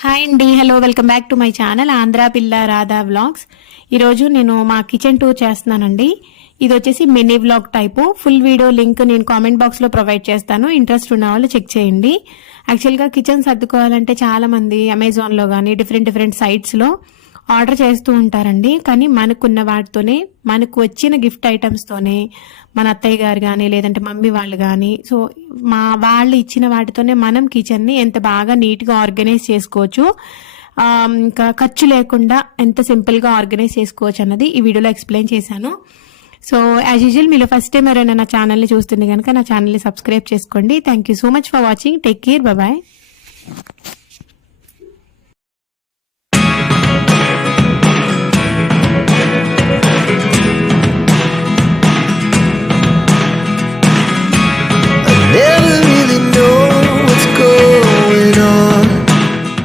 Hi అండి, hello, welcome back to my channel Andhra పిల్ల Radha vlogs. ఈరోజు నేను మా కిచెన్ టూర్ చేస్తున్నానండి. ఇది వచ్చేసి mini vlog type. Full video link నేను కామెంట్ బాక్స్ లో ప్రొవైడ్ చేస్తాను. ఇంట్రెస్ట్ ఉన్న వాళ్ళు చెక్ చేయండి. యాక్చువల్గా కిచెన్ సర్దుకోవాలంటే చాలా మంది అమెజాన్ లో కానీ డిఫరెంట్ సైట్స్ లో ఆర్డర్ చేస్తూ ఉంటారండి. కానీ మనకున్న వాటితోనే, మనకు వచ్చిన గిఫ్ట్ ఐటమ్స్ తోనే, మన అత్తయ్య గారు కానీ లేదంటే మమ్మీ వాళ్ళు కానీ, సో వాళ్ళు ఇచ్చిన వాటితోనే మనం కిచెన్ ని ఎంత బాగా నీట్ గా ఆర్గనైజ్ చేసుకోవచ్చు, ఇంకా ఖర్చు లేకుండా ఎంత సింపుల్ గా ఆర్గనైజ్ చేసుకోవచ్చు అన్నది ఈ వీడియోలో ఎక్స్ప్లెయిన్ చేశాను. సో యాజ్ యూజువల్ మీరు ఫస్ట్ టైం ఎవరైనా నా ఛానల్ని చూస్తుంది కనుక నా ఛానల్ని సబ్స్క్రైబ్ చేసుకోండి. Thank you so much for watching. Take care, bye.